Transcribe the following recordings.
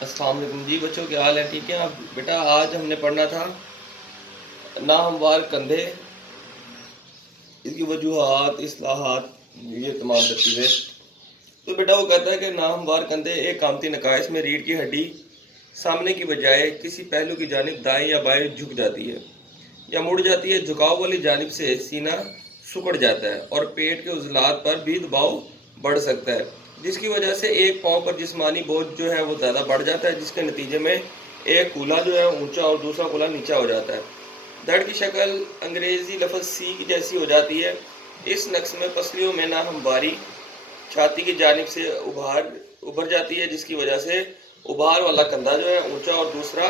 السلام علیکم جی بچوں، کیا حال ہے؟ ٹھیک ہے آپ؟ بیٹا آج ہم نے پڑھنا تھا ناہموار کندھے، اس کی وجوہات، اصلاحات، یہ تمام چیزیں۔ تو بیٹا وہ کہتا ہے کہ ناہموار کندھے ایک قامتی نقائص میں ریڑھ کی ہڈی سامنے کی بجائے کسی پہلو کی جانب دائیں یا بائیں جھک جاتی ہے یا مڑ جاتی ہے۔ جھکاؤ والی جانب سے سینہ سکڑ جاتا ہے اور پیٹ کے عضلات پر بھی دباؤ بڑھ سکتا ہے، جس کی وجہ سے ایک پاؤں پر جسمانی بوجھ جو ہے وہ زیادہ بڑھ جاتا ہے، جس کے نتیجے میں ایک کولا جو ہے اونچا اور دوسرا کولا نیچا ہو جاتا ہے۔ دھڑ کی شکل انگریزی لفظ سی کی جیسی ہو جاتی ہے۔ اس نقص میں پسلیوں میں ناہمواری چھاتی کی جانب سے ابھر جاتی ہے، جس کی وجہ سے ابھار والا کندھا جو ہے اونچا اور دوسرا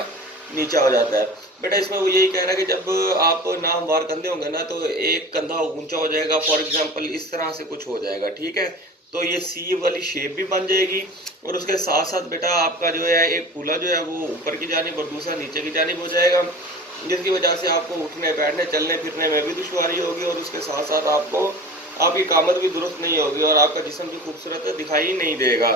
نیچا ہو جاتا ہے۔ بیٹا اس میں وہ یہی کہہ رہا ہے کہ جب آپ ناہموار کندھے ہوں گے نا تو ایک کندھا اونچا ہو جائے گا، فار ایگزامپل اس طرح سے کچھ ہو جائے گا، ٹھیک ہے؟ تو یہ سی والی شیپ بھی بن جائے گی، اور اس کے ساتھ ساتھ بیٹا آپ کا جو ہے ایک کولا جو ہے وہ اوپر کی جانب اور دوسرا نیچے کی جانب ہو جائے گا، جس کی وجہ سے آپ کو اٹھنے بیٹھنے چلنے پھرنے میں بھی دشواری ہوگی، اور اس کے ساتھ ساتھ آپ کی قامت بھی درست نہیں ہوگی، اور آپ کا جسم بھی خوبصورت دکھائی نہیں دے گا۔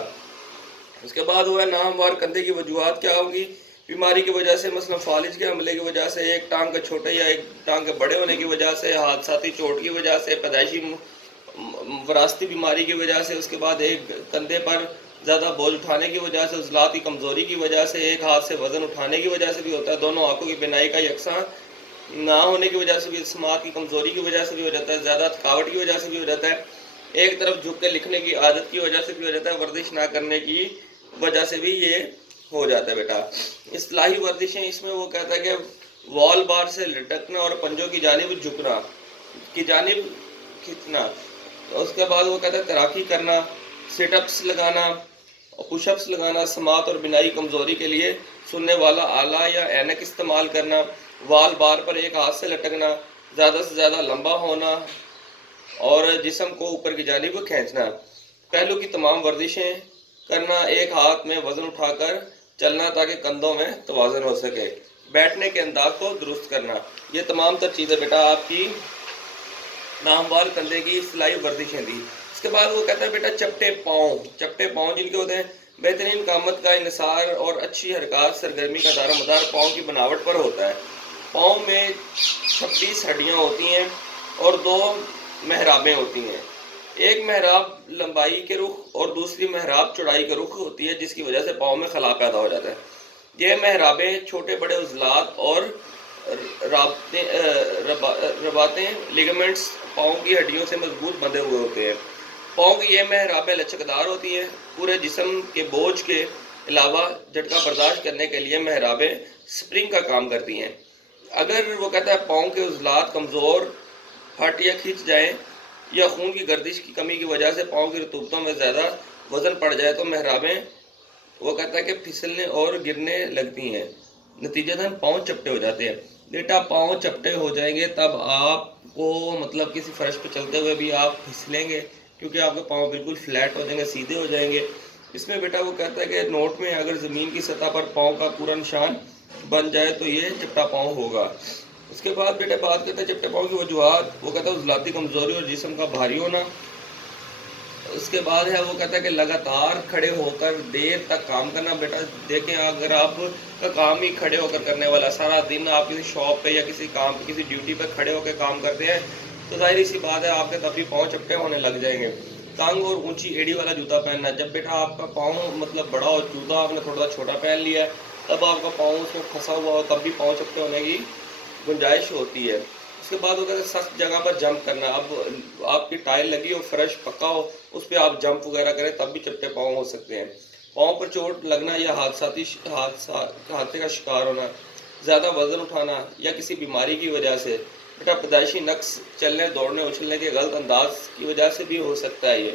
اس کے بعد ہوا ناہموار کندھے کی وجوہات کیا ہوگی؟ بیماری کی وجہ سے، مثلا فالج کے حملے کی وجہ سے، ایک ٹانگ کے چھوٹے یا ایک ٹانگ کے بڑے ہونے کی وجہ سے، حادثاتی چوٹ کی وجہ سے، پیدائشی وراثتی بیماری کی وجہ سے، اس کے بعد ایک کندھے پر زیادہ بوجھ اٹھانے کی وجہ سے، عضلات کی کمزوری کی وجہ سے، ایک ہاتھ سے وزن اٹھانے کی وجہ سے بھی ہوتا ہے، دونوں آنکھوں کی بینائی کا یکساں نہ ہونے کی وجہ سے بھی، سماعت کی کمزوری کی وجہ سے بھی ہو جاتا ہے، زیادہ تھکاوٹ کی وجہ سے بھی ہو جاتا ہے، ایک طرف جھک کے لکھنے کی عادت کی وجہ سے بھی ہو جاتا ہے، ورزش نہ کرنے کی وجہ سے بھی یہ ہو جاتا ہے۔ بیٹا اصلاحی ورزشیں، اس میں وہ کہتا ہے کہ وال بار سے لٹکنا اور پنجوں کی جانب جھکنا، کی جانب کھینچنا۔ اس کے بعد وہ کہتا ہے تیراکی کرنا، سٹ اپس لگانا، پش اپس لگانا، سماعت اور بینائی کمزوری کے لیے سننے والا آلہ یا اینک استعمال کرنا، وال بار پر ایک ہاتھ سے لٹکنا، زیادہ سے زیادہ لمبا ہونا اور جسم کو اوپر کی جانب کھینچنا، پہلو کی تمام ورزشیں کرنا، ایک ہاتھ میں وزن اٹھا کر چلنا تاکہ کندھوں میں توازن ہو سکے، بیٹھنے کے انداز کو درست کرنا۔ یہ تمام تر چیزیں بیٹا آپ کی ناہموار کندھے کی اصلاحی ورزشیں تھی۔ اس کے بعد وہ کہتا ہے بیٹا چپٹے پاؤں جن کے ہوتے ہیں بہترین قامت کا انحصار اور اچھی حرکات سرگرمی کا دار و مدار پاؤں کی بناوٹ پر ہوتا ہے۔ پاؤں میں 26 ہڈیاں ہوتی ہیں اور 2 محرابیں ہوتی ہیں، ایک محراب لمبائی کے رخ اور دوسری محراب چوڑائی کے رخ ہوتی ہے، جس کی وجہ سے پاؤں میں خلا پیدا ہو جاتا ہے۔ یہ محرابیں چھوٹے بڑے عضلات اور رباطیں لیگمنٹس پاؤں کی ہڈیوں سے مضبوط بندھے ہوئے ہوتے ہیں۔ پاؤں کی یہ محرابیں لچکدار ہوتی ہیں، پورے جسم کے بوجھ کے علاوہ جھٹکا برداشت کرنے کے لیے محرابیں سپرنگ کا کام کرتی ہیں۔ اگر وہ کہتا ہے پاؤں کے عضلات کمزور، پھٹ یا کھنچ جائیں یا خون کی گردش کی کمی کی وجہ سے پاؤں کی رطوبتوں میں زیادہ وزن پڑ جائے تو محرابیں وہ کہتا ہے کہ پھسلنے اور گرنے لگتی ہیں، نتیجتاً پاؤں چپٹے ہو جاتے ہیں۔ بیٹا پاؤں چپٹے ہو جائیں گے تب آپ کو مطلب کسی فرش پہ چلتے ہوئے بھی آپ پھسلیں گے، کیونکہ آپ کے پاؤں بالکل فلیٹ ہو جائیں گے، سیدھے ہو جائیں گے۔ اس میں بیٹا وہ کہتا ہے کہ نوٹ میں اگر زمین کی سطح پر پاؤں کا پورا نشان بن جائے تو یہ چپٹا پاؤں ہوگا۔ اس کے بعد بیٹا بات کرتے ہیں چپٹے پاؤں کی وجوہات۔ وہ کہتا ہے عضلاتی کمزوری اور جسم کا بھاری ہونا۔ اس کے بعد ہے وہ کہتا ہے کہ لگاتار کھڑے ہو کر دیر تک کام کرنا۔ بیٹا دیکھیں اگر آپ کا کام ہی کھڑے ہو کر کرنے والا، سارا دن آپ کسی شاپ پہ یا کسی کام پہ کسی ڈیوٹی پہ کھڑے ہو کے کام کرتے ہیں تو ظاہر سی بات ہے آپ کے تب بھی پاؤں چپٹے ہونے لگ جائیں گے۔ تنگ اور اونچی ایڑی والا جوتا پہننا، جب بیٹا آپ کا پاؤں مطلب بڑا ہو، جوتا آپ نے تھوڑا سا چھوٹا پہن لیا ہے، تب آپ کا پاؤں اس میں پھنسا ہوا ہو تب بھی پاؤں چپٹے ہونے کی گنجائش ہوتی ہے۔ اس کے بعد وہ کہتے ہیں سخت جگہ پر جمپ کرنا، اب آپ کی ٹائل لگی ہو، فرش پکا ہو، اس پہ آپ جمپ وغیرہ کریں تب بھی چپٹے پاؤں ہو سکتے ہیں۔ پاؤں پر چوٹ لگنا یا حادثے کا شکار ہونا، زیادہ وزن اٹھانا یا کسی بیماری کی وجہ سے، بیٹا پیدائشی نقص چلنے دوڑنے اچھلنے کے غلط انداز کی وجہ سے بھی ہو سکتا ہے۔ یہ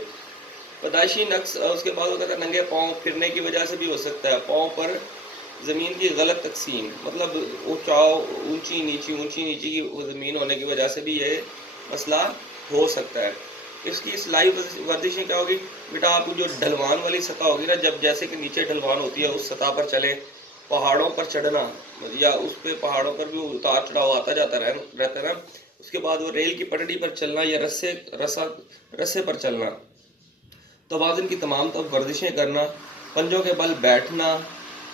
پیدائشی نقص۔ اس کے بعد وہ کہتا ہے ننگے پاؤں پھرنے کی وجہ سے بھی ہو سکتا ہے۔ پاؤں پر زمین کی غلط تقسیم، مطلب اونچی نیچی کی زمین ہونے کی وجہ سے بھی یہ مسئلہ ہو سکتا ہے۔ اس کی اصلاحی ورزشیں کیا ہوگی؟ بیٹا آپ کو جو ڈھلوان والی سطح ہوگی نا، جب جیسے کہ نیچے ڈھلوان ہوتی ہے اس سطح پر چلیں، پہاڑوں پر چڑھنا یا اس پہ پہاڑوں پر بھی اتار چڑھاؤ آتا جاتا رہتا ہے نا، اس کے بعد وہ ریل کی پٹڑی پر چلنا یا رسے پر چلنا، توازن کی تمام ورزشیں کرنا، پنجوں کے بل بیٹھنا،